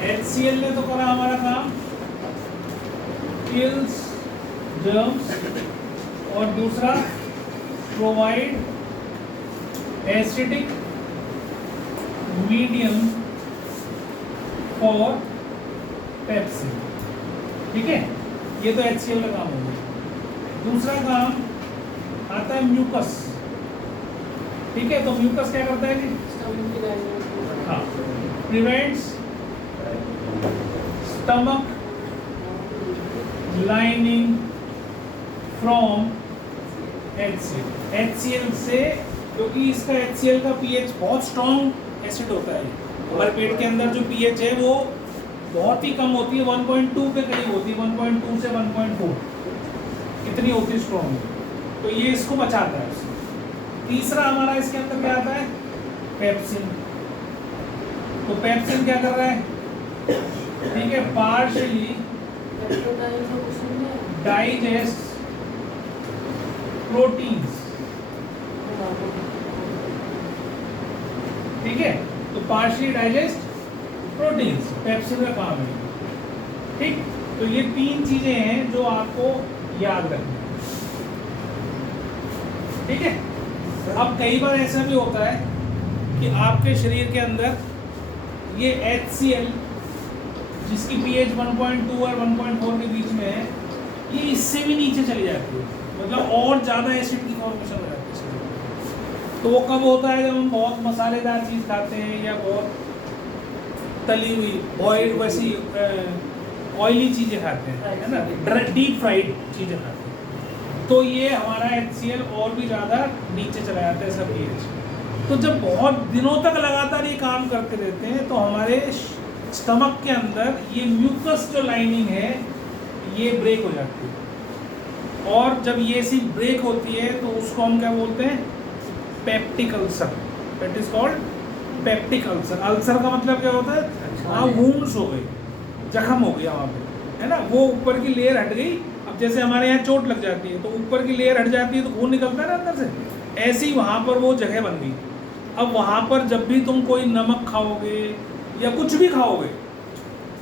HCl ने तो करा हमारा काम, किल्स जर्म्स, और दूसरा provide acidic medium for pepsin. ठीक है, ये तो HCl का काम हो गया। दूसरा काम आता है म्यूकस। ठीक है, तो म्यूकस क्या करता है जी? हाँ, prevents stomach lining from HCl से, क्योंकि इसका HCl का pH बहुत स्ट्रॉन्ग एसिड होता है। हमारे पेट के अंदर जो pH है वो बहुत ही कम होती है, 1.2 के करीब होती है, 1.2 से 1.4 इतनी होती है स्ट्रॉन्ग। तो ये इसको बचाता है उससे। तीसरा हमारा इसके अंदर क्या आता है? पेप्सिन। तो पेप्सिन क्या कर रहा है? ठीक है, पार्शियली डाइजेस्ट प्रोटीन्स। ठीक है, तो पार्शियली डाइजेस्ट प्रोटीन्स पेप्सिन का काम है। ठीक, तो ये तीन चीजें हैं जो आपको याद रखनी है। ठीक है, अब कई बार ऐसा भी होता है कि आपके शरीर के अंदर ये HCl जिसकी pH 1.2 और 1.4 के बीच में है, ये इससे भी नीचे चली जाती है, मतलब और ज़्यादा एसिड की फॉर्मेशन हो जाती है शरीर। तो वो कब होता है? जब हम बहुत मसालेदार चीज़ खाते हैं या बहुत तली हुई बॉइल्ड वैसी ऑयली चीज़ें खाते हैं, है ना, डीप फ्राइड चीज़ें खाते हैं, तो ये हमारा HCl और भी ज़्यादा नीचे चला जाता है सब pH। तो जब बहुत दिनों तक लगातार ये काम करते रहते हैं तो हमारे स्टमक के अंदर ये म्यूकस जो लाइनिंग है ये ब्रेक हो जाती है, और जब ये सी ब्रेक होती है तो उसको हम क्या बोलते हैं? Peptic ulcer. That is called peptic ulcer. Ulcer का मतलब क्या होता है? हाँ, वुंड्स हो गई, जख्म हो गया वहाँ पे, है ना, वो ऊपर की लेयर हट गई। अब जैसे हमारे यहाँ चोट लग जाती है तो ऊपर की लेयर हट जाती है तो खून निकलता है ना अंदर से, ऐसे ही वहाँ पर वो जगह बन गई। अब वहाँ पर जब भी तुम कोई नमक खाओगे या कुछ भी खाओगे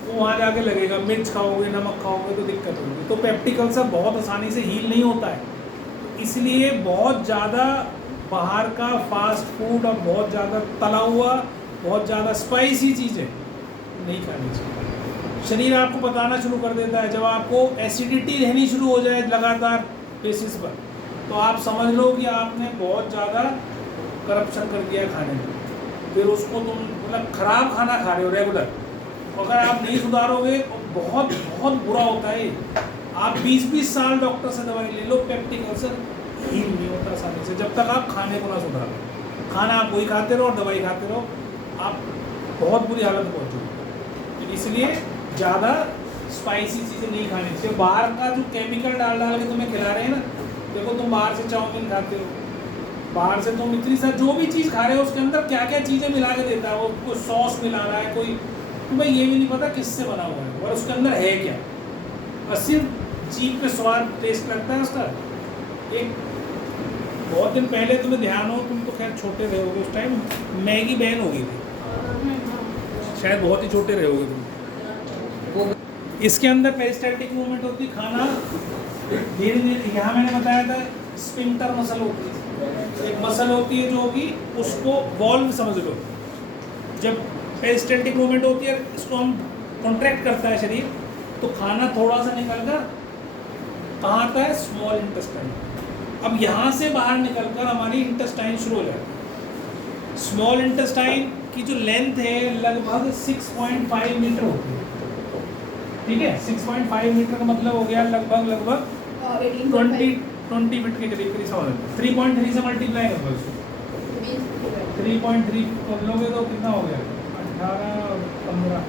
वो वहाँ जाके लगेगा। मिर्च खाओगे, नमक खाओगे तो दिक्कत होगी। तो पेप्टिक अल्सर बहुत आसानी से हील नहीं होता है, इसलिए बहुत ज़्यादा बाहर का फास्ट फूड और बहुत ज़्यादा तला हुआ, बहुत ज़्यादा स्पाइसी चीज़ें नहीं खानी चाहिए। शरीर आपको बताना शुरू कर देता है, जब आपको एसिडिटी रहनी शुरू हो जाए लगातार बेसिस पर, तो आप समझ लो कि आपने बहुत ज़्यादा करप्शन कर दिया खाने में। फिर उसको तुम मतलब खराब खाना खा रहे हो रेगुलर, अगर आप नहीं सुधारोगे तो बहुत बहुत बुरा होता है। आप 20-20 साल डॉक्टर से दवाई ले लो, पेप्टिक अल्सर हील नहीं होता आसानी से जब तक आप खाने को ना सुधारो। खाना आप वही खाते रहो और दवाई खाते रहो, आप बहुत बुरी हालत पहुँचोगे। तो इसलिए ज़्यादा स्पाइसी चीज़ें नहीं खानी चाहिए। बाहर का जो केमिकल डाल डाल के तुम्हें खिला रहे हैं ना, देखो तुम बाहर से चाउमीन खाते हो, बाहर से तुम इतनी सारी जो भी चीज़ खा रहे हो उसके अंदर क्या क्या चीज़ें मिला के देता है। वो कोई सॉस मिला रहा है, कोई तुम्हें ये भी नहीं पता किससे बना हुआ है और उसके अंदर है क्या, और सिर्फ जीभ पे स्वाद टेस्ट लगता है उसका। एक बहुत दिन पहले तुम्हें ध्यान हो, तुम तो खैर छोटे रहे होगे उस टाइम, मैगी बैन हो गई थी, शायद बहुत ही छोटे रहे होगे तुम। इसके अंदर पेरिस्टाल्टिक मूवमेंट होती है, खाना धीरे धीरे, यहाँ मैंने बताया था स्फिंक्टर मसल होती है, एक मसल होती है जो होगी, उसको वॉल्व समझ लो। जब पेरिस्टाल्टिक मूवमेंट होती है, इसको हम कॉन्ट्रैक्ट करता है शरीर, तो खाना थोड़ा सा निकल कर कहाँ आता है? Small intestine. अब यहाँ से बाहर निकलकर हमारी इंटेस्टाइन शुरू हो जाती है। स्मॉल इंटेस्टाइन की जो लेंथ है लगभग 6.5 मीटर होती है। ठीक है, 6.5 मीटर का मतलब हो गया लगभग 20 फीट के करीब समझ। 3.3 से मल्टीप्लाई कर लो इसको, 3.3 कर लोगे तो कितना हो गया? 18, 15,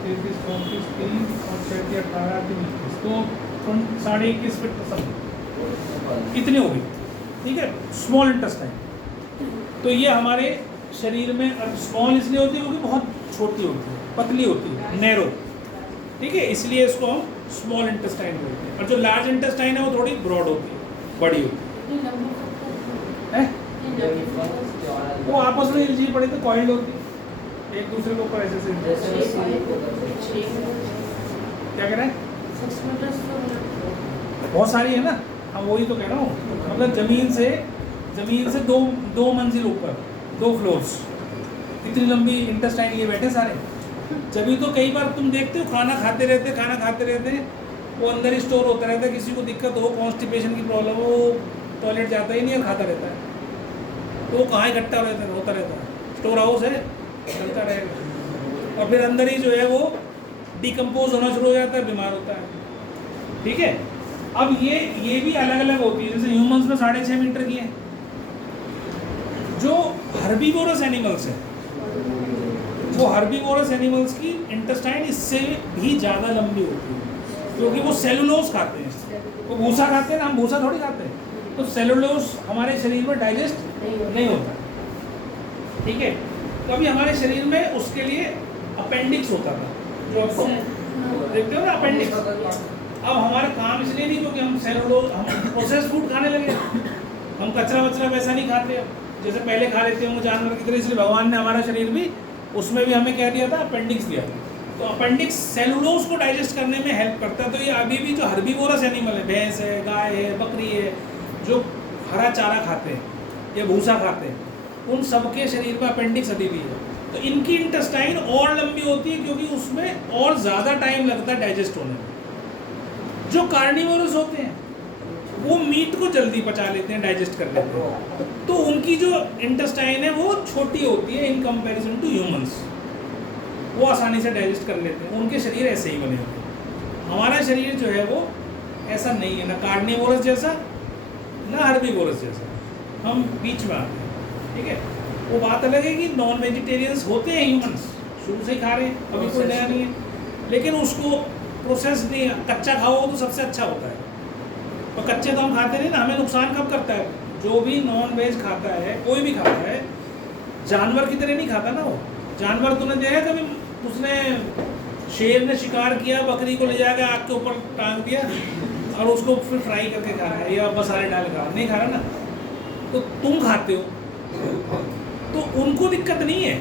33, 34, 3 और 6, 18, 21, तो 21.5 फीट समझ कितनी होगी। ठीक है, स्मॉल इंटेस्टाइन। तो ये हमारे शरीर में स्मॉल इसलिए होती है क्योंकि बहुत छोटी होती है, पतली होती है, नैरो। ठीक है, इसलिए इसको हम स्मॉल इंटेस्टाइन बोलते हैं। और जो लार्ज इंटेस्टाइन है वो थोड़ी ब्रॉड होती है, बड़ी होती है। वो आपस में इलझी पड़ी तो कॉइल्ड होती है। एक दूसरे के ऊपर ऐसे क्या कह रहे हैं? बहुत सारी है ना, हाँ वही तो कह रहा हूँ, मतलब जमीन से दो मंजिल ऊपर, 2 फ्लोर्स, इतनी लंबी इंटेस्टाइन ये बैठे सारे। जभी तो कई बार तुम देखते हो खाना खाते रहते वो अंदर ही स्टोर होता रहता है, किसी को दिक्कत हो, कॉन्स्टिपेशन की प्रॉब्लम हो, टॉयलेट जाता ही नहीं और खाता रहता है, तो वो कहाँ इकट्ठा होता रहता है, स्टोर हाउस है, चलता रहेगा, और फिर अंदर ही जो है वो डिकम्पोज होना शुरू हो जाता है, बीमार होता है। ठीक है, अब ये भी अलग अलग होती है, जैसे ह्यूमंस में 6.5 मीटर की है, जो हर्बीवोरस एनिमल्स है, वो हर्बीवोरस एनिमल्स की इंटेस्टाइन इससे भी ज़्यादा लंबी होती है, क्योंकि वो सेलुलोज खाते हैं, वो भूसा खाते हैं ना, हम भूसा थोड़ी खाते हैं, तो सेलुलोज हमारे शरीर में डाइजेस्ट नहीं होता। ठीक है, तो अभी हमारे शरीर में उसके लिए अपेंडिक्स होता था, जो आपको देखते हो ना अपेंडिक्स। अब हमारा काम इसलिए नहीं क्योंकि हम सेलुलोज, हम प्रोसेस फूड खाने लगे, हम कचरा वचरा वैसा नहीं खाते जैसे पहले खा लेते होंगे जानवर की तरह, इसलिए भगवान ने हमारा शरीर भी उसमें भी हमें क्या दिया था, अपेंडिक्स दिया था। तो अपेंडिक्स सेलुलोज को डाइजेस्ट करने में हेल्प करता है। तो ये अभी भी जो हर्बीवोरस एनिमल है, भैंस है, गाय है, बकरी है, जो हरा चारा खाते हैं या भूसा खाते हैं, उन सबके शरीर में अपेंडिक्स अभी भी है। तो इनकी इंटेस्टाइन और लंबी होती है क्योंकि उसमें और ज़्यादा टाइम लगता है डाइजेस्ट होने में। जो कार्निवोरस होते हैं वो मीट को जल्दी पचा लेते हैं, डाइजेस्ट कर लेते हैं, तो उनकी जो इंटेस्टाइन है वो छोटी होती है इन कंपैरिजन टू ह्यूमंस, वो आसानी से डाइजेस्ट कर लेते हैं, उनके शरीर ऐसे ही बने होते हैं। हमारा शरीर जो है वो ऐसा नहीं है, ना कार्निवोरस जैसा ना हर्बीवोरस जैसा, हम बीच में आते हैं। ठीक है, वो बात अलग है कि नॉन वेजिटेरियंस होते हैं ह्यूमंस, शुरू से ही खा रहे हैं, अभी कोई नया नहीं है, लेकिन उसको प्रोसेस नहीं, कच्चा खाओ तो सबसे अच्छा होता है, और कच्चे तो हम खाते नहीं ना। हमें नुकसान कब करता है? जो भी नॉन वेज खाता है, कोई भी खाता है, जानवर की तरह नहीं खाता ना वो। जानवर तूने देखा कभी, उसने शेर ने शिकार किया, बकरी को ले जाकर आग के ऊपर टांग दिया और उसको फिर फ्राई करके खा रहा है या मसाले डाल खा, नहीं खा रहा ना। तो तुम खाते हो तो उनको दिक्कत नहीं है,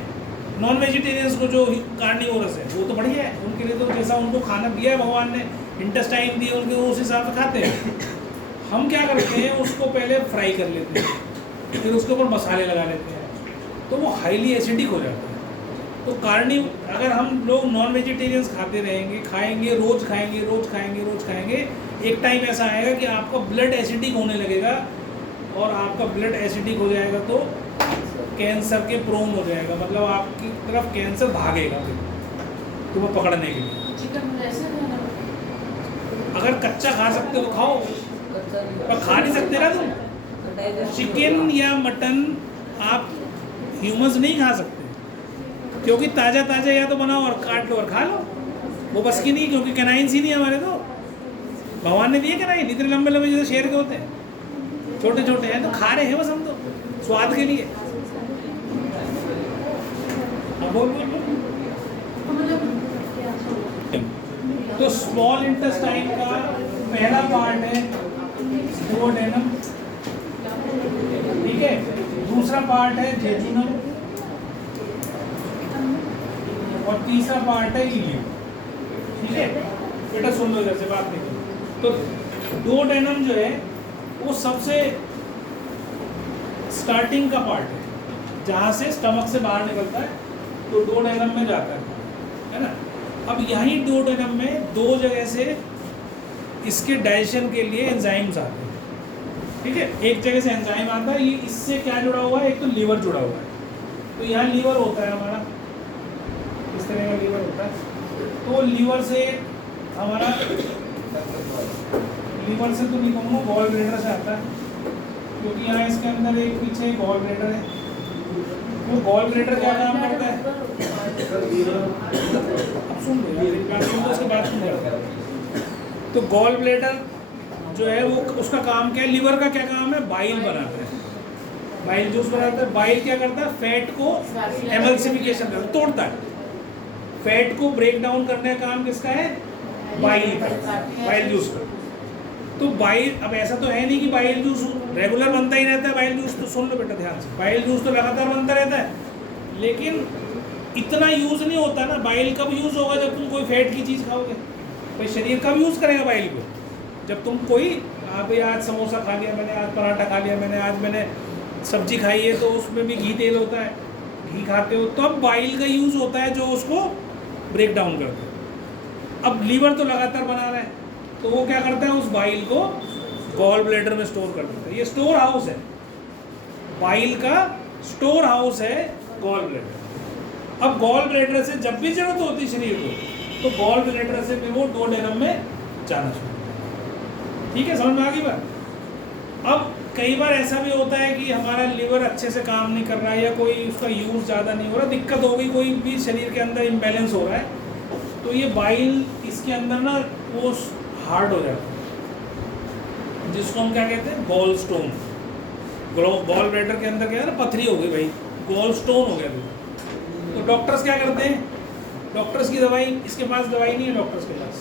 नॉन वेजिटेरियंस को जो कार्निवोरस है वो तो बढ़िया है, उनके लिए तो जैसा उनको खाना दिया है भगवान ने, इंटेस्टाइन दिए उनके, उस हिसाब से खाते हैं। हम क्या करते हैं, उसको पहले फ्राई कर लेते हैं, फिर उसके ऊपर मसाले लगा लेते हैं, तो वो हाईली एसिडिक हो जाता है। तो अगर हम लोग नॉन वेजिटेरियंस खाते रहेंगे, खाएंगे, रोज़ खाएंगे, एक टाइम ऐसा आएगा कि आपका ब्लड एसिडिक होने लगेगा, और आपका ब्लड एसिडिक हो जाएगा तो कैंसर के प्रोन हो जाएगा, मतलब आपकी तरफ कैंसर भागेगा फिर तुम्हें पकड़ने के लिए। अगर कच्चा खा सकते हो तो खाओ, पर खा नहीं सकते ना तुम। चिकन या मटन आप ह्यूमंस नहीं खा सकते, क्योंकि ताज़ा या तो बनाओ और काट लो और खा लो, वो बस की नहीं, क्योंकि कैनाइंस ही नहीं हमारे, तो भगवान ने दिए कैनाइन, इतने लंबे लंबे जैसे शेर के होते हैं, छोटे छोटे हैं, तो खा रहे हैं बस हम तो स्वाद के लिए। बोल तो स्मॉल इंटेस्टाइन का पहला पार्ट है डुओडेनम, ठीक है, दूसरा पार्ट है जेजुनम, और तीसरा पार्ट है इलियम। ठीक है बेटा, सुन लो इधर से, बात नहीं करो। तो डुओडेनम जो है वो सबसे स्टार्टिंग का पार्ट है, जहाँ से स्टमक से बाहर निकलता है तो डुओडेनम में जाता है ना। अब यहीं डुओडेनम में 2 जगह से इसके डाइजेशन के लिए एंजाइम्स आते हैं। ठीक है, एक जगह से एंजाइम आता है, ये इससे क्या जुड़ा हुआ है, एक तो लीवर जुड़ा हुआ है, तो यहाँ लीवर होता है हमारा, इस तरह का लीवर होता है। तो लीवर से हमारा, लीवर से तो नहीं कहूँगा, गॉल ब्लैडर से आता है, क्योंकि यहाँ इसके अंदर एक पीछे गॉल ब्लैडर है। वो गॉल ब्लैडर क्या काम करता है, अब सुन लो यार, उसके बाद सुन। तो गॉल ब्लैडर जो है वो, उसका काम क्या है, लीवर का क्या काम है, बाइल बनाता है, बाइल जूस बनाता है। बाइल क्या करता है, फैट को एमल्सिफिकेशन करता है, तोड़ता है, फैट को ब्रेक डाउन करने का काम किसका है, बाइल का, बाइल जूस का। तो बाइल, अब ऐसा तो है नहीं कि बाइल जूस रेगुलर बनता ही रहता है, बाइल जूस तो सुन लो बेटा ध्यान से, बाइल जूस तो लगातार बनता रहता है, लेकिन इतना यूज़ नहीं होता ना। बाइल कब यूज़ होगा? जब तुम कोई फैट की चीज़ खाओगे। भाई शरीर कब यूज़ करेगा बाइल को? जब तुम कोई भाई आज समोसा खा लिया मैंने, आज पराठा खा लिया मैंने, आज मैंने सब्जी खाई है तो उसमें भी घी तेल होता है, घी खाते हो तब बाइल का यूज़ होता है जो उसको ब्रेक डाउन करता है। अब लीवर तो लगातार बना रहा है तो वो क्या करता है, उस बाइल को गॉल ब्लैडर में स्टोर कर देता है। ये स्टोर हाउस है, बाइल का स्टोर हाउस है गॉल ब्लैडर। अब गॉल ब्लैडर से जब भी जरूरत होती शरीर को तो गॉल ब्लैडर से फिर वो डोडेनम में जाना शुरू। ठीक है, समझ में आ गई बात? अब कई बार ऐसा भी होता है कि हमारा लिवर अच्छे से काम नहीं कर रहा है या कोई उसका यूज़ ज़्यादा नहीं हो रहा, दिक्कत हो गई, कोई भी शरीर के अंदर इम्बैलेंस हो रहा है तो ये बाइल इसके अंदर ना वो हार्ड हो जाता है, जिसको हम क्या कहते हैं, गॉल स्टोन। गॉल ब्लैडर के अंदर क्या है ना, पथरी हो गई भाई, गॉल स्टोन हो गया। तो डॉक्टर्स क्या करते हैं, डॉक्टर्स की दवाई, इसके पास दवाई नहीं है डॉक्टर्स के पास,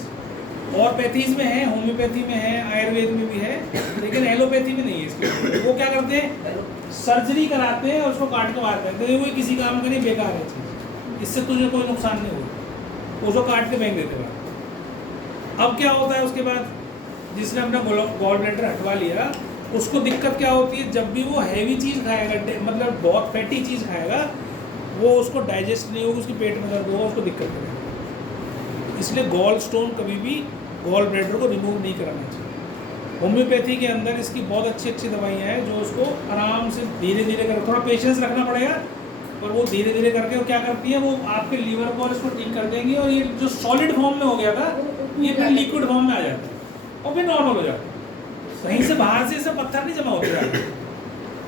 और पैथीज में है, होम्योपैथी में है, आयुर्वेद में भी है, लेकिन एलोपैथी में नहीं है इसके। वो क्या करते हैं, सर्जरी कराते हैं और उसको काट के बाहर करते हैं। वो किसी काम का नहीं, बेकार है चीज़, इससे तुझे कोई नुकसान नहीं होगा, उसको काट के फेंक देते हैं। अब क्या होता है उसके बाद, जिसने अपना गॉल ब्लैडर हटवा लिया उसको दिक्कत क्या होती है, जब भी वो हैवी चीज़ खाएगा, मतलब बहुत फैटी चीज़ खाएगा, वो उसको डाइजेस्ट नहीं होगी, उसके पेट में दर्द होगा, उसको दिक्कत करेगा। इसलिए गॉल स्टोन कभी भी गॉल ब्लैडर को रिमूव नहीं कराना चाहिए। होम्योपैथी के अंदर इसकी बहुत अच्छी अच्छी दवाइयाँ हैं जो उसको आराम से धीरे धीरे कर, थोड़ा पेशेंस रखना पड़ेगा, और वो धीरे धीरे करके वो क्या करती है, वो आपके लीवर को और इसको ठीक कर देंगी, और ये जो सॉलिड फॉर्म में हो गया था ये फिर लिक्विड फॉर्म में आ जाता है और फिर नॉर्मल हो जाता है। कहीं से बाहर से सब पत्थर नहीं जमा होते जाते,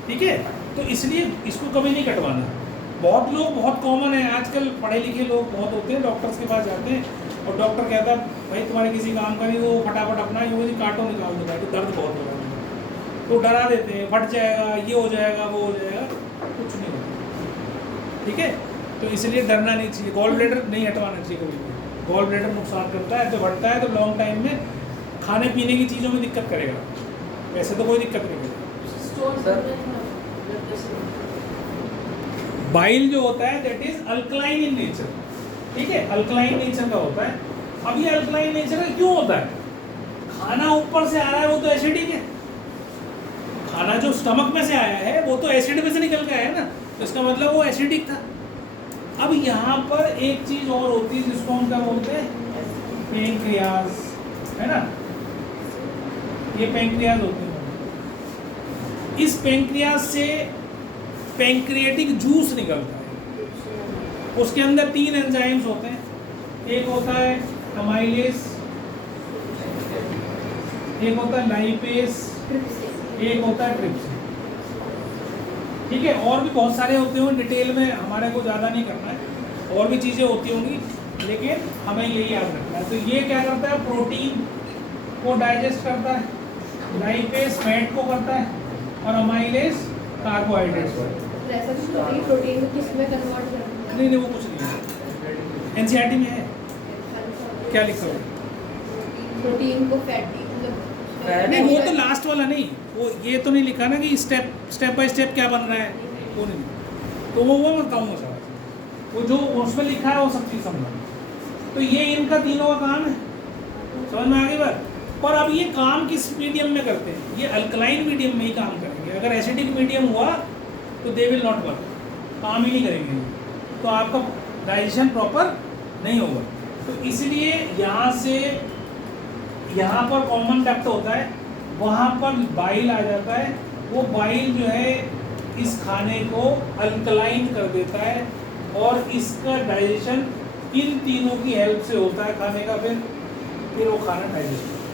ठीक है। तो इसलिए इसको कभी नहीं कटवाना। बहुत लोग, बहुत कॉमन है आजकल, पढ़े लिखे लोग बहुत होते हैं, डॉक्टर्स के पास जाते हैं और डॉक्टर कहता है भाई तुम्हारे किसी काम का नहीं, वो फटाफट अपना यूँ काटो निकाल दो भाई, तो दर्द बहुत हो रहा है, तो डरा देते हैं, फट जाएगा, ये हो जाएगा, वो हो जाएगा, कुछ नहीं होगा, ठीक है। तो इसलिए डरना नहीं चाहिए, गॉल ब्लैडर नहीं हटवाना चाहिए कभी भी। गॉल ब्लैडर नुकसान करता है, तो बढ़ता है तो लॉन्ग टाइम में खाने पीने की चीज़ों में दिक्कत करेगा, वैसे तो कोई दिक्कत नहीं करेगा। बाइल जो होता है that is alkaline in nature, ठीक है, अल्कलाइन नेचर का होता है। अब ये अल्कलाइन नेचर का क्यों होता है, खाना ऊपर से आ रहा है वो तो एसिडिक है, खाना जो स्टमक में से आया है वो तो एसिड में से निकल के आया ना, तो इसका मतलब वो एसिडिक था। अब यहाँ पर एक चीज और होती है जिसको हम क्या बोलते हैं, पैंक्रियाज, है ना, ये पैंक्रियाज होते हैं। इस पैंक्रियाज से पैंक्रियाटिक जूस निकलता है, उसके अंदर 3 एंजाइम्स होते हैं, एक होता है अमाइलेज, एक होता है लाइपेज, एक होता है ट्रिप्सिन, ठीक है। और भी बहुत सारे होते होंगे, डिटेल में हमारे को ज़्यादा नहीं करना है, और भी चीज़ें होती होंगी, लेकिन हमें यही याद रखना है। तो ये क्या करता है, प्रोटीन को डाइजेस्ट करता है, लाइपेज फैट को करता है, और अमाइलेज कार्बोहाइड्रेट्स को। प्रोटीन को किस में कन्वर्ट करना है? नहीं, वो कुछ नहीं है, एनसीईआरटी में है, क्या लिखा हुआ है, प्रोटीन को फैटी, नहीं वो तो लास्ट वाला नहीं, वो ये तो नहीं लिखा ना कि स्टेप बाय स्टेप क्या बन रहा है, वो नहीं, तो वो बताऊँगा सर, वो जो उसमें लिखा है वो सब चीज़ समझना। तो ये इनका तीनों का काम है, समझ में आगे बात। पर अब ये काम किस मीडियम में करते हैं, ये अल्कलाइन मीडियम में ही काम करेंगे। अगर एसिडिक मीडियम हुआ तो दे विल नॉट वर्क, काम ही नहीं करेंगे, तो आपका डाइजेशन प्रॉपर नहीं होगा। तो इसलिए यहाँ से यहाँ पर कॉमन डक्ट होता है, वहाँ पर बाइल आ जाता है, वो बाइल जो है इस खाने को अल्कलाइन कर देता है, और इसका डाइजेशन इन तीनों की हेल्प से होता है खाने का, फिर वो खाना डाइजेस्ट होता है।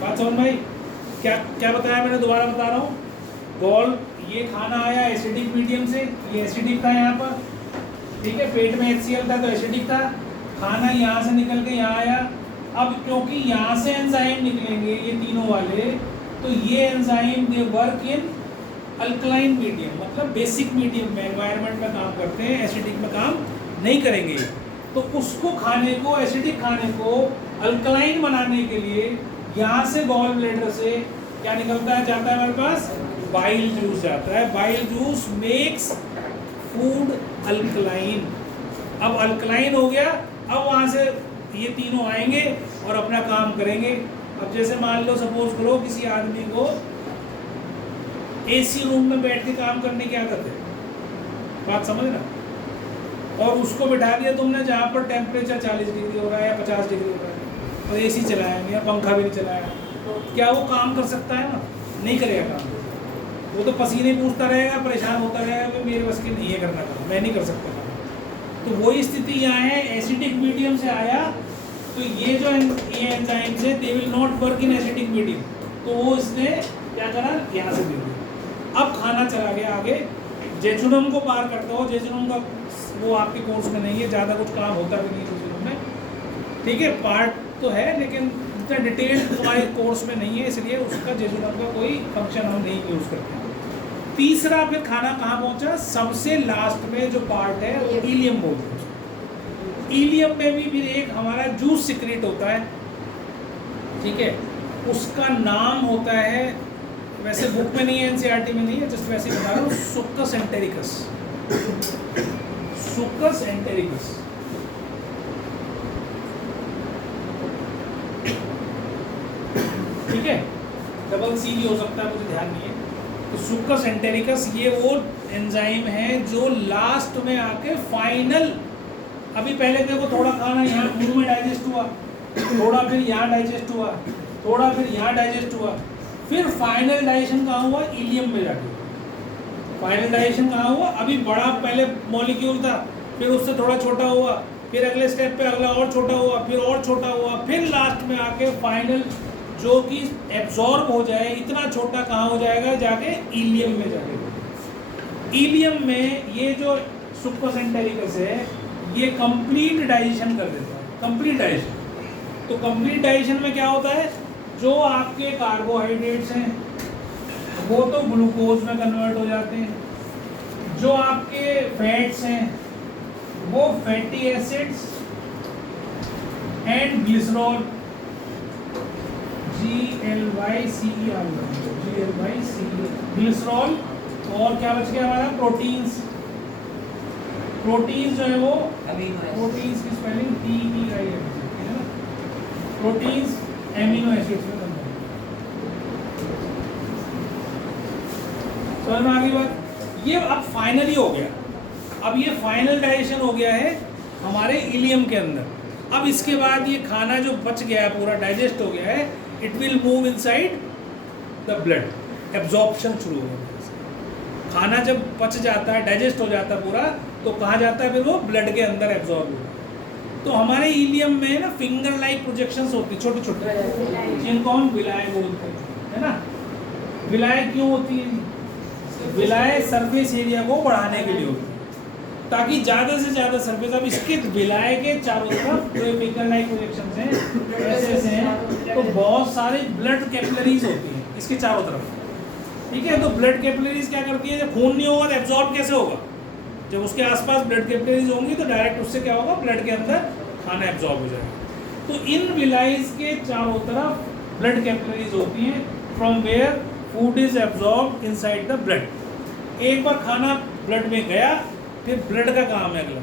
बात समझ भाई, क्या बताया मैंने, दोबारा बता रहा हूँ। गॉल, ये खाना आया एसिडिक मीडियम से, ये एसिडिक था यहाँ पर, ठीक है, पेट में HCl था तो एसिडिक था, खाना यहाँ से निकल के यहाँ आया। अब क्योंकि यहाँ से एंजाइम निकलेंगे ये तीनों वाले, तो ये enzyme they work in alkaline medium, मतलब बेसिक मीडियम में, एनवायरनमेंट में काम करते हैं, एसिडिक में काम नहीं करेंगे। तो उसको खाने को, एसिडिक खाने को अल्कलाइन बनाने के लिए यहाँ से गॉल ब्लैडर से क्या निकलता है, जाता है हमारे पास बाइल जूस जाता है। Bile juice makes food alkaline. अब अल्कलाइन हो गया, अब वहाँ से ये तीनों आएंगे और अपना काम करेंगे। अब जैसे मान लो सपोज करो किसी आदमी को एसी रूम में बैठ के काम करने की आदत है, बात समझ ना, और उसको बिठा दिया तुमने जहाँ पर टेम्परेचर 40 डिग्री हो रहा है या 50 डिग्री हो रहा है और एसी चलाया नहीं या पंखा भी नहीं चलाया, तो क्या वो काम कर सकता है ना? नहीं करेगा काम। वो तो पसीने पूछता रहेगा, परेशान होता रहेगा कि मेरे बस के नहीं है करना काम, मैं नहीं कर सकता काम। तो वही स्थिति यहाँ है, एसिडिक मीडियम से आया तो ये जो ये एंजाइम्स है they will not work in acidic medium, तो वो इसने क्या करा, यहाँ से दे दिया। अब खाना चला गया आगे, जेजुनम को पार करता हो, जेजुनम का वो आपके कोर्स में नहीं है, ज़्यादा कुछ काम होता भी नहीं जेजुनम में, ठीक है, पार्ट तो है लेकिन इतना डिटेल हमारे कोर्स में नहीं है, इसलिए उसका जेजुनम का कोई फंक्शन हम नहीं यूज़ करते हैं। तीसरा फिर खाना कहाँ पहुँचा, सबसे लास्ट में जो पार्ट है वो इलियम बोलते हैं। इलियम में भी फिर एक हमारा जूस सिक्रेट होता है, ठीक है, उसका नाम होता है, वैसे बुक में नहीं है, एनसीईआरटी में नहीं है, जस्ट वैसे ही बता रहा हूँ, सुक्कस एंटेरिकस। सुक्कस एंटेरिकस, ठीक है, डबल सी भी हो सकता है, मुझे ध्यान नहीं है। तो सुक्कस एंटेरिकस ये वो एंजाइम है जो लास्ट में आके फाइनल, अभी पहले देखो थोड़ा खाना यहाँ मुंह में डाइजेस्ट हुआ, थोड़ा फिर यहाँ डाइजेस्ट हुआ, थोड़ा फिर यहाँ डाइजेस्ट हुआ, फिर फाइनल डाइजेशन कहाँ हुआ, इलियम में जाके। फाइनल डाइजेशन कहाँ हुआ, अभी बड़ा पहले मॉलिक्यूल था, फिर उससे थोड़ा छोटा हुआ, फिर अगले स्टेप पे अगला और छोटा हुआ, फिर और छोटा हुआ, फिर लास्ट में आके फाइनल जो कि एब्जॉर्ब हो जाए, इतना छोटा कहाँ हो जाएगा, जाके इलियम में जाएगा। इलियम में ये जो सुक्कस एंटेरिकस है ये कंप्लीट डाइजेशन कर देता है, कंप्लीट डाइजेशन। तो कंप्लीट डाइजेशन में क्या होता है, जो आपके कार्बोहाइड्रेट्स हैं वो तो ग्लूकोज में कन्वर्ट हो जाते हैं, जो आपके फैट्स हैं वो fatty acids and glycerol, GLYCER, glycerol, और क्या बच गया हमारा, प्रोटीन्स। प्रोटीन्स जो है वो प्रोटीन्स की स्पेलिंग TEI है ना, प्रोटीन्स एमिनो एसिड्स में कन्वर्ट। समझ में आ गई बात। ये अब फाइनली हो गया, अब ये फाइनल डाइजेशन हो गया है हमारे इलियम के अंदर। अब इसके बाद ये खाना जो बच गया है पूरा डाइजेस्ट हो गया है, it will move inside the blood, absorption शुरू हो गया। खाना जब पच जाता है, डाइजेस्ट हो जाता है पूरा, तो कहाँ जाता है फिर वो, ब्लड के अंदर एब्जॉर्ब होता है। तो हमारे इलियम में ना फिंगर लाइक प्रोजेक्शंस होती है, छोटे छोटे, जिनको हम विलाय बोलते हैं, है ना। विलाय क्यों होती है, विलाय सरफेस एरिया को बढ़ाने के लिए होती है, ताकि ज़्यादा से ज़्यादा सरफेस। अब इसके विलाय के चारों तरफ जो फिंगर लाइक प्रोजेक्शंस हैं ऐसे ऐसे हैं, तो बहुत सारे ब्लड कैपिलरीज होती हैं इसके चारों तरफ, ठीक है। तो ब्लड कैपिलरीज क्या करती है, जब खून नहीं होगा तो एब्जॉर्ब कैसे होगा, जब उसके आसपास ब्लड कैपिलरीज होंगी तो डायरेक्ट उससे क्या होगा, ब्लड के अंदर खाना एब्जॉर्ब हो जाएगा। तो इन विलाइज के चारों तरफ ब्लड कैपिलरीज होती हैं, from where food is absorb inside the blood. एक बार खाना ब्लड में गया, फिर ब्लड का काम है अगला,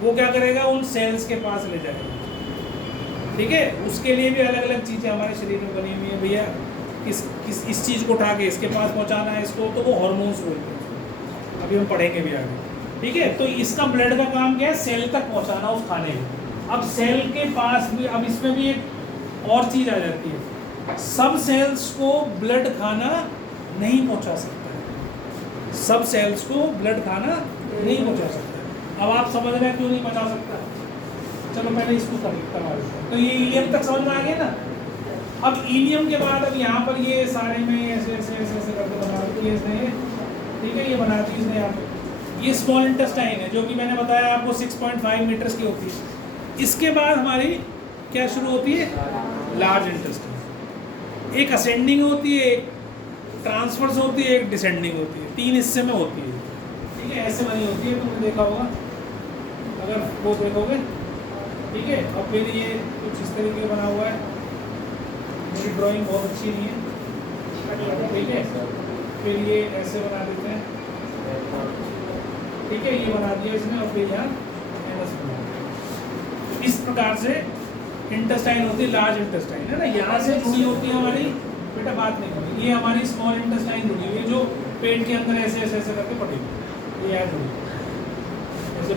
वो क्या करेगा, उन सेल्स के पास ले जाएगा, ठीक है। उसके लिए भी अलग अलग चीज़ें हमारे शरीर में बनी हुई है, भैया किस इस चीज़ को उठा के इसके पास पहुंचाना है इसको, तो वो हार्मोन्स बोलते हैं, अभी हम पढ़ेंगे भी आगे, ठीक है। तो इसका ब्लड का काम क्या है, सेल तक पहुंचाना उस खाने को। अब सेल के पास भी, अब इसमें भी एक और चीज़ आ जाती है, सब सेल्स को ब्लड खाना नहीं पहुंचा सकता है, सब सेल्स को ब्लड खाना नहीं पहुंचा सकता। अब आप समझ रहे हैं क्यों नहीं पहुंचा सकता, चलो पहले इसको करवा देते हैं। तो ये इलियम तक समझ में आ गया ना। अब इलियम के बाद अब यहाँ पर ये सारे में ऐसे ऐसे ऐसे ऐसे करके बना दी इसने, ठीक है, ये बना दी इसने यहाँ पर। ये स्मॉल इंटेस्टाइन है जो कि मैंने बताया आपको 6.5 मीटर्स की होती है। इसके बाद हमारी क्या शुरू होती है, लार्ज इंटेस्टाइन। एक असेंडिंग होती है, एक ट्रांसवर्स होती है, एक डिसेंडिंग होती है, 3 हिस्से में होती है, ठीक है, ऐसे बनी होती है, तुमने देखा होगा अगर वो देखोगे, ठीक है। और फिर ये कुछ इस तरीके का बना हुआ है, मेरी ड्राइंग बहुत अच्छी नहीं है, ठीक है। फिर ये ऐसे बना देते हैं, ठीक है, ये बना दिया इसने, और फिर यहाँ माइनस बना इस प्रकार से इंटेस्टाइन होती है, लार्ज इंटेस्टाइन है ना, यहाँ से जुड़ी होती है हमारी, बेटा बात नहीं करें, ये हमारी स्मॉल इंटेस्टाइन जुड़ी हुई है जो पेट के अंदर ऐसे ऐसे ऐसे करके पड़ेगी, ये यहाँ जुड़ी ऐसे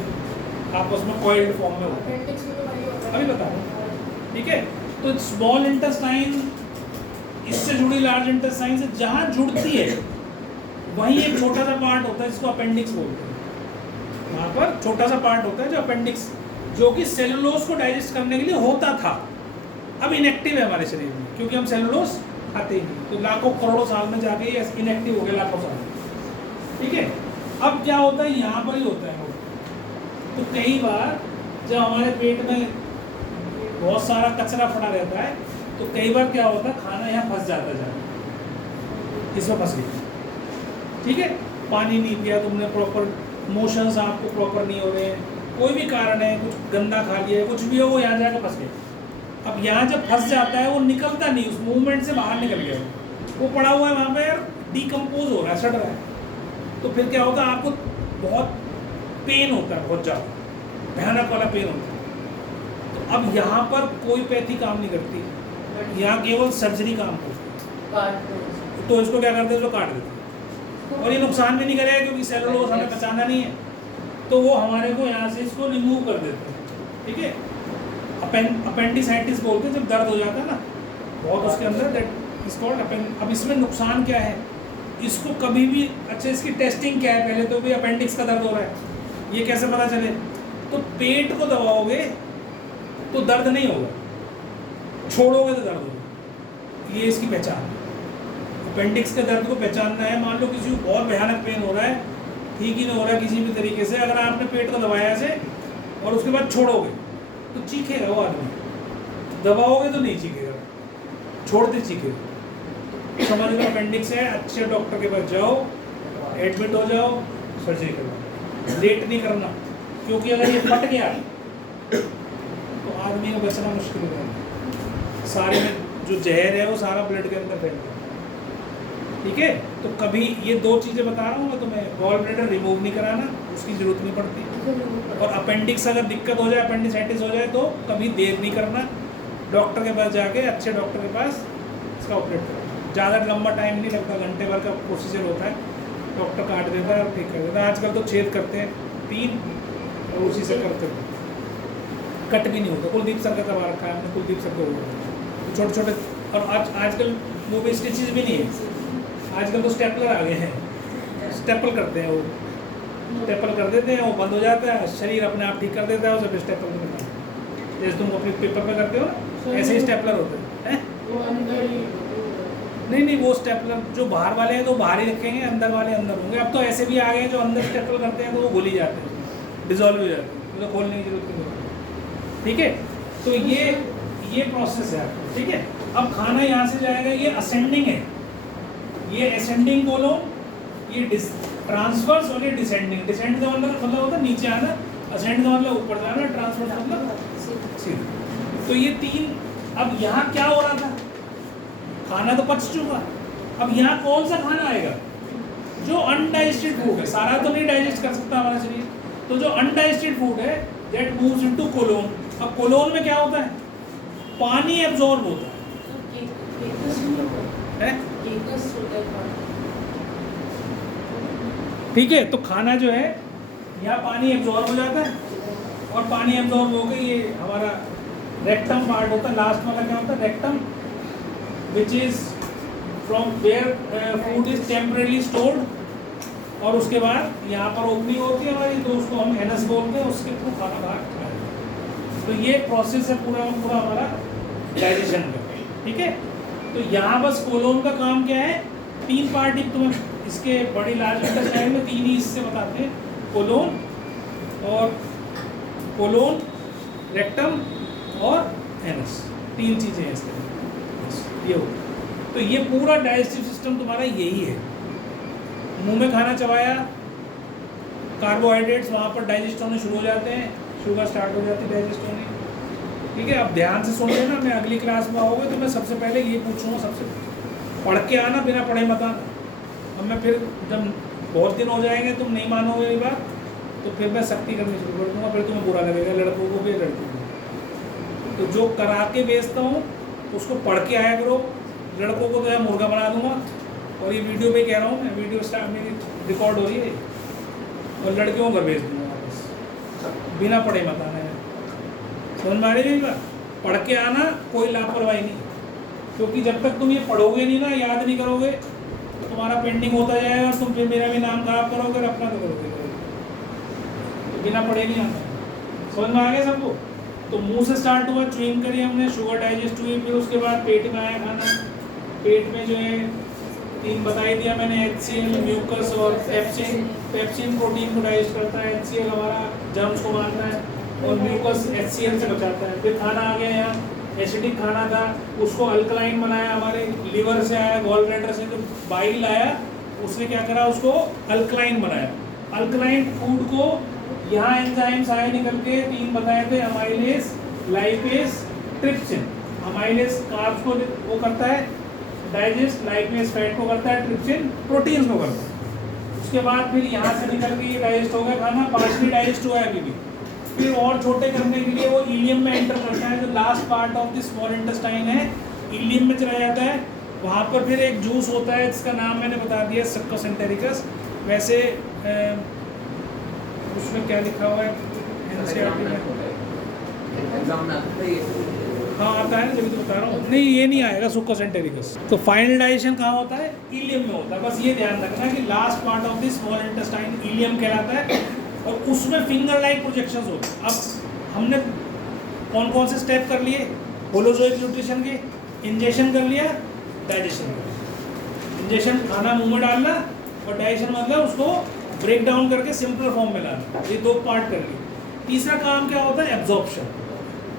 आपस में कॉइल्ड फॉर्म में होता है। अपेंडिक्स में तो वही होता है। अभी बता रहा हूँ, ठीक है। तो स्मॉल इंटेस्टाइन इससे जुड़ी लार्ज इंटेस्टाइन से जहाँ जुड़ती है वहीं एक छोटा सा पार्ट होता है जिसको अपेंडिक्स बोलते हैं। वहाँ पर छोटा सा पार्ट होता है जो अपेंडिक्स, जो कि सेलुलोज को डाइजेस्ट करने के लिए होता था, अब इनएक्टिव है हमारे शरीर में क्योंकि हम सेलुलोज खाते ही नहीं, तो लाखों करोड़ों साल में जाके ये इनएक्टिव हो गया, लाखों साल, ठीक है। अब क्या होता है, यहाँ पर ही होता है वो। तो कई बार जब हमारे पेट में बहुत सारा कचरा पड़ा रहता है तो कई बार क्या होता है, खाना यहाँ फंस जाता है, इसमें फंस गया, ठीक है। पानी नहीं पिया तुमने प्रॉपर, मोशंस आपको प्रॉपर नहीं हो रहे हैं, कोई भी कारण है, कुछ गंदा खा लिया है, कुछ भी हो, वो यहाँ जाकर फंस गया। अब यहाँ जब फंस जाता है वो निकलता नहीं, उस मूवमेंट से बाहर निकल गया, वो पड़ा हुआ है वहाँ पे यार, डिकम्पोज हो रहा है, सड़ रहा है। तो फिर क्या होता है, आपको बहुत पेन होता है, बहुत ज़्यादा भयानक वाला पेन होता है। तो अब यहाँ पर कोई पैथी काम नहीं करती, यहाँ केवल सर्जरी काम करती है। तो इसको क्या करते हैं, इसको काट देते हैं, और ये नुकसान भी नहीं करेगा क्योंकि सेलुलोज हमें बचाना नहीं है, तो वो हमारे को यहाँ से इसको रिमूव कर देते हैं, ठीक है। अपेंडिसाइटिस बोलते हैं जब दर्द हो जाता है ना बहुत उसके अंदर, दैट इज कॉल्ड अपेंड। अब इसमें नुकसान क्या है, इसको कभी भी, अच्छा इसकी टेस्टिंग क्या है, पहले तो भी अपेंडिक्स का दर्द हो रहा है ये कैसे पता चले, तो पेट को दबाओगे तो दर्द नहीं होगा, छोड़ोगे तो दर्द होगा, ये इसकी पहचान है। अपेंडिक्स के दर्द को पहचानना है, मान लो किसी को बहुत भयानक पेन हो रहा है, ठीक ही नहीं हो रहा है किसी भी तरीके से, अगर आपने पेट को दबाया ऐसे और उसके बाद छोड़ोगे तो चीखेगा वो आदमी, दबाओगे तो नहीं चीखेगा, छोड़ते चीखेगा। समझ लो अपेंडिक्स है, अच्छे डॉक्टर के पास जाओ, एडमिट हो जाओ, सर्जरी करो, लेट नहीं करना, क्योंकि अगर ये फट गया तो आदमी को बचना मुश्किल हो जाएगा, सारे में जो जहर है वो सारा ब्लड के अंदर फैल जाएगा, ठीक है। तो कभी ये दो चीज़ें बता रहा हूँ मैं तुम्हें, गॉल ब्लैडर रिमूव नहीं कराना, उसकी ज़रूरत नहीं पड़ती, और अपेंडिक्स अगर दिक्कत हो जाए, अपेंडिसाइटिस हो जाए तो कभी देर नहीं करना, डॉक्टर के पास जाके, अच्छे डॉक्टर के पास इसका ऑपरेट करो। ज़्यादा लंबा टाइम नहीं लगता, घंटे भर का प्रोसीजर होता है, डॉक्टर काट देता है और ठीक कर देता है। आजकल तो छेद करते हैं 3 और उसी से करते हैं, कट भी नहीं होता। कुलदीप सर का करवा रखा है हमने, कुलदीप सर को छोटे छोटे, और आजकल वो भी स्टिचेज भी नहीं है, आजकल तो स्टेपलर आ गए हैं, स्टेपल करते हैं, वो स्टेपल कर देते हैं, वो बंद हो जाता है, शरीर अपने आप ठीक कर देता है, उसे फिर स्टेपल करता है, जैसे तुम अपने पेपर पे करते हो ना, ऐसे ही स्टेपलर होते हैं। नहीं, वो स्टेपलर जो बाहर वाले हैं तो बाहर ही रखेंगे, अंदर वाले अंदर होंगे। अब तो ऐसे भी आ गए हैं जो अंदर स्टेपल करते हैं तो वो घुल ही जाते हैं, डिजॉल्व हो जाते हैं, तो खोलने की जरूरत नहीं, ठीक है। तो ये प्रोसेस है आपका, ठीक है। अब खाना यहाँ से जाएगा, ये असेंडिंग है, ये असेंडिंग बोलो, ये ट्रांसवर्स और ये डिसेंडिंग। डिसेंड का मतलब होता है नीचे आना, असेंड का मतलब ऊपर जाना, ट्रांसवर्स मतलब सीधा। तो ये 3, अब यहाँ क्या हो रहा था, खाना तो पच चुका, अब यहाँ कौन सा खाना आएगा, जो अनडाइजेस्टेड फूड है, सारा तो नहीं डाइजेस्ट कर सकता हमारा शरीर, तो जो अनडाइजेस्टेड फूड है दैट मूव्स इनटू कोलोन। अब कोलोन में क्या होता है, पानी एब्जॉर्ब होता है, ठीक है। तो खाना जो है यहाँ पानी एब्जॉर्ब हो जाता है, और पानी एब्जॉर्ब हो गई, ये हमारा रेक्टम पार्ट होता है, लास्ट वाला क्या होता है, rectum, which is from where food is temporarily stored, और उसके बाद यहाँ पर ओपनिंग होती है हमारी, तो उसको हम एनस बोलते हैं, उसके थ्रू खाना बाहर खाया। तो ये प्रोसेस है पूरा हमारा डाइजेशन का, ठीक है। तो यहाँ बस कोलोन का काम क्या है, 3 पार्ट ही तुम्हें इसके बड़ी लार्ज इंटेस्टाइन में 3 ही हिस्से बताते हैं, कोलोन, रेक्टम और एनस, 3 चीज़ें हैं इसके अंदर, ये हो। तो ये पूरा डाइजेस्टिव सिस्टम तुम्हारा यही है, मुंह में खाना चबाया, कार्बोहाइड्रेट्स वहाँ पर डाइजेस्ट होने शुरू हो जाते हैं, शुगर स्टार्ट हो जाती है डाइजेस्ट होने, ठीक है। अब ध्यान से सुन लेना, मैं अगली क्लास में आओगे तो मैं सबसे पहले ये पूछूंगा, सबसे पढ़ के आना, बिना पढ़े मत आना। अब मैं फिर जब बहुत दिन हो जाएंगे तुम नहीं मानोगे ये बात, तो फिर मैं सख्ती करनी शुरू कर दूँगा, फिर तुम्हें बुरा लगेगा, लड़कों को भी लड़कों को, तो जो करा के बेचता हूँ उसको पढ़ के आया करो। लड़कों को तो मैं मुर्गा बना दूंगा, और ये वीडियो पे कह रहा हूँ मैं, वीडियो स्टार्ट मेरी रिकॉर्ड हो रही है, और लड़कियों को घर भेज दूंगा वापस बिना पढ़े मत आना है। समझ में आ रही है? पढ़ के आना, कोई लापरवाही नहीं, क्योंकि जब तक तुम ये पढ़ोगे नहीं ना, याद नहीं करोगे, तो तुम्हारा पेंडिंग होता जाएगा और तुम फिर मेरा भी नाम खराब करोगे और अपना तो करोगे। तो बिना पढ़े नहीं आता। समझ में आ गया सबको? तो मुंह से स्टार्ट हुआ, च्युइंग करी हमने, शुगर डाइजेस्ट हुई, फिर उसके बाद पेट में आया खाना। पेट में जो है 3 बता ही दिया मैंने, HCl, म्यूकस और पेप्सिन। पेप्सिन प्रोटीन को डाइजेस्ट करता है, HCl हमारा जर्म्स को मारता है, और म्यूकस HCl से बचाता है। फिर खाना आ गया यहाँ, एसिडिक खाना था, उसको अल्कलाइन बनाया, हमारे लीवर से आया, गॉल ब्लैडर से जो बाइल आया उसने क्या करा, उसको अल्कलाइन बनाया। अल्कलाइन फूड को यहाँ एंजाइम्स आए निकल के, 3 बताए थे, amylase, lipase, trypsin. Amylase carbs को वो करता है डाइजेस्ट, लाइपेज फैट को करता है, ट्रिप्सिन प्रोटीन्स को करता है। उसके बाद फिर यहाँ से निकल के डाइजेस्ट हो गया खाना, पार्शली डाइजेस्ट हुआ है अभी भी। फिर और छोटे करने के लिए वो इलियम में एंटर करता है, जो last part of the small intestine है, इलियम में चला जाता है। वहाँ पर फिर एक जूस होता है जिसका नाम मैंने बता दिया, सक्कस एंटेरिकस। वैसे उसमें क्या लिखा हुआ है NCERT में? हाँ आता है, जब तो बता रहा हूँ। नहीं, ये नहीं आएगा सुक्कोस एंटेरिकस। तो फाइनल डाइजेशन कहाँ होता है? इलियम में होता है। बस ये ध्यान रखना कि last part of the small intestine ileum कहलाता है, और उसमें फिंगर लाइक प्रोजेक्शंस होते हैं। अब हमने कौन कौन से स्टेप कर लिए? होलोजोइक न्यूट्रिशन के, इंजेक्शन कर लिया, डाइजेशन कर लिया। इंजेक्शन खाना मुंह में डालना, और डाइजेशन मतलब उसको ब्रेक डाउन करके सिंपल फॉर्म में लाना। ये 2 पार्ट कर लिए। तीसरा काम क्या होता है? एब्जॉर्प्शन।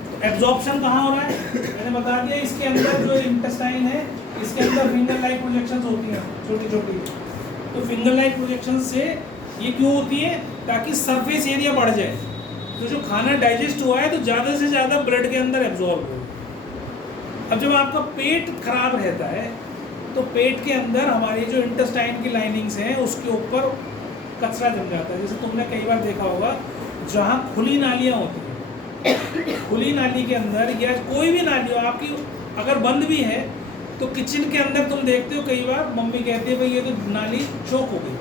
तो एब्जॉर्प्शन कहाँ हो रहा है? मैंने बता दिया, इसके अंदर जो इंटेस्टाइन है, इसके अंदर फिंगर लाइक प्रोजेक्शंस होती हैं, छोटी छोटी। तो फिंगर लाइक प्रोजेक्शन से ये क्यों होती है? ताकि सरफेस एरिया बढ़ जाए, तो जो खाना डाइजेस्ट हुआ है तो ज़्यादा से ज़्यादा ब्लड के अंदर एब्जॉर्ब हो। अब जब आपका पेट खराब रहता है, तो पेट के अंदर हमारी जो इंटेस्टाइन की लाइनिंग्स हैं उसके ऊपर कचरा जम जाता है। जैसे तुमने कई बार देखा होगा, जहाँ खुली नालियाँ होती हैं, खुली नाली के अंदर, या कोई भी नाली हो आपकी अगर बंद भी है, तो किचन के अंदर तुम देखते हो कई बार मम्मी कहती है भाई ये तो नाली चौक हो गई।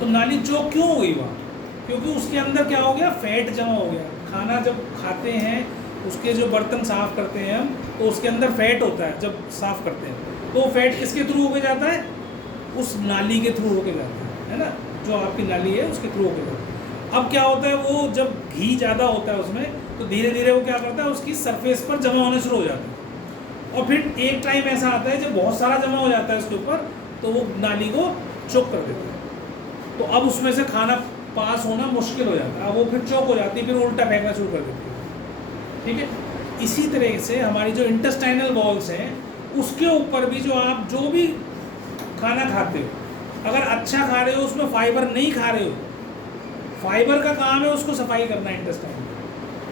तो नाली चौक क्यों हो गई वहाँ? क्योंकि उसके अंदर क्या हो गया? फैट जमा हो गया। खाना जब खाते हैं, उसके जो बर्तन साफ़ करते हैं हम, तो उसके अंदर फैट होता है जब साफ़ करते हैं, तो फैट किसके थ्रू होके जाता है? उस नाली के थ्रू होके जाता है ना, जो आपकी नाली है उसके थ्रू होके जाता है। अब क्या होता है, वो जब घी ज़्यादा होता है उसमें, तो धीरे धीरे वो क्या करता है, उसकी सरफेस पर जमा होने शुरू हो जाता है। और फिर एक टाइम ऐसा आता है जब बहुत सारा जमा हो जाता है उसके ऊपर, तो वो नाली को चोक कर देता है। तो अब उसमें से खाना पास होना मुश्किल हो जाता है, अब वो फिर चौक हो जाती है, फिर उल्टा फेंकना शुरू कर देती है। ठीक है, इसी तरह से हमारी जो इंटेस्टाइनल वॉल्स हैं, उसके ऊपर भी जो आप जो भी खाना खाते हो, अगर अच्छा खा रहे हो, उसमें फाइबर नहीं खा रहे हो, फाइबर का काम है उसको सफाई करना इंटेस्टाइन।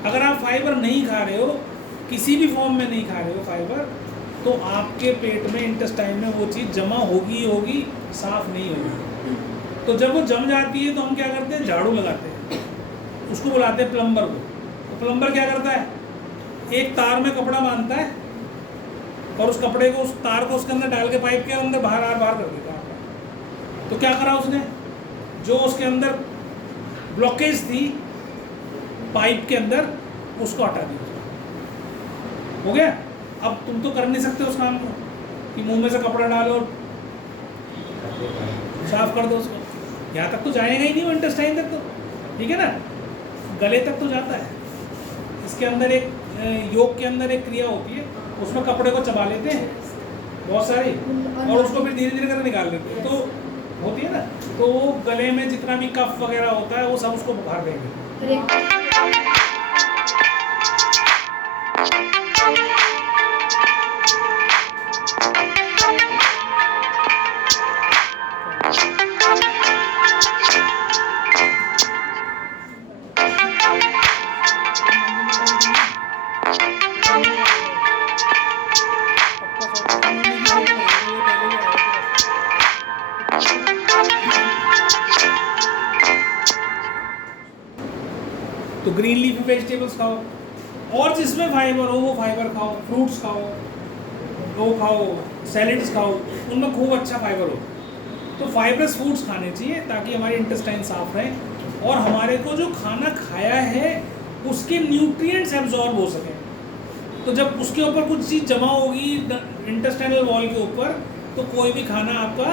अगर आप फाइबर नहीं खा रहे हो, किसी भी फॉर्म में नहीं खा रहे हो फाइबर, तो आपके पेट में इंटेस्टाइन में वो चीज़ जमा होगी होगी, साफ नहीं होगी। तो जब वो जम जाती है तो हम क्या करते हैं, झाड़ू लगाते हैं, उसको बुलाते हैं प्लम्बर को। तो प्लम्बर क्या करता है, एक तार में कपड़ा बांधता है और उस कपड़े को, उस तार को उसके अंदर डाल के पाइप के अंदर बाहर कर देता है। तो क्या करा उसने, जो उसके अंदर ब्लॉकेज थी पाइप के अंदर, उसको हटा दिया, हो गया। अब तुम तो कर नहीं सकते उस काम को कि मुंह में से कपड़ा डालो साफ कर दो उसको, यहाँ तक तो जाएगा ही नहीं वो इंटेस्टाइन तक, तो ठीक है ना, गले तक तो जाता है। इसके अंदर एक योग के अंदर एक क्रिया होती है, उसमें कपड़े को चबा लेते हैं बहुत सारी, और उसको फिर धीरे धीरे करके निकाल लेते हैं, तो होती है ना, तो वो गले में जितना भी कफ वगैरह होता है वो सब उसको बाहर देंगे। तो ग्रीन लीफी वेजिटेबल्स खाओ, और जिसमें फाइबर हो वो फाइबर खाओ, फ्रूट्स खाओ, वो खाओ, सैलेड्स खाओ, उनमें खूब अच्छा फाइबर हो। तो फाइबरस फूड्स खाने चाहिए ताकि हमारे इंटेस्टाइन साफ रहे और हमारे को जो खाना खाया है उसके न्यूट्रिएंट्स एब्जॉर्ब हो सकें। तो जब उसके ऊपर कुछ चीज़ जमा होगी इंटेस्टाइनल वॉल के ऊपर, तो कोई भी खाना आपका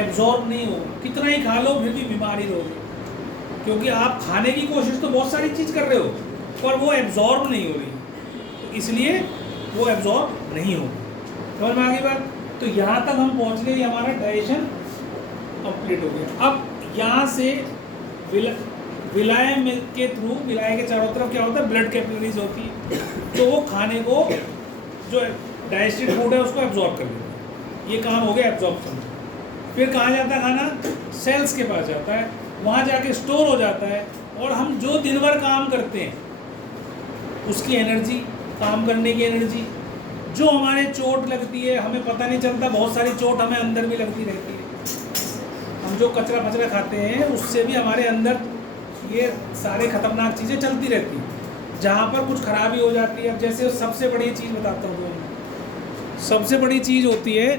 एब्जॉर्ब नहीं होगा, कितना ही खा लो फिर भी बीमारी रहोगे, क्योंकि आप खाने की कोशिश तो बहुत सारी चीज़ कर रहे हो पर वो एब्जॉर्ब नहीं हो रही, तो इसलिए वो एब्जॉर्ब नहीं होगी। समझ में आ गई बात? तो यहाँ तक हम पहुँच गए, हमारा डाइजेशन कंप्लीट हो गया। अब यहाँ से विलाय में के थ्रू, विलाय के चारों तरफ क्या होता है, ब्लड कैपिलरीज होती है, तो वो खाने को जो डाइजेस्टेड फूड है उसको एब्जॉर्ब कर लेते हैं। ये काम हो गया एब्जॉर्प्शन। फिर कहाँ जाता है खाना? सेल्स के पास जाता है, वहाँ जाके स्टोर हो जाता है और हम जो दिन भर काम करते हैं उसकी एनर्जी, काम करने की एनर्जी, जो हमारे चोट लगती है हमें पता नहीं चलता, बहुत सारी चोट हमें अंदर भी लगती रहती है। हम जो कचरा फचरा खाते हैं उससे भी हमारे अंदर ये सारे खतरनाक चीज़ें चलती रहती हैं, जहाँ पर कुछ खराबी हो जाती है। अब जैसे सबसे बड़ी चीज़ बताता हूँ, सबसे बड़ी चीज़ होती है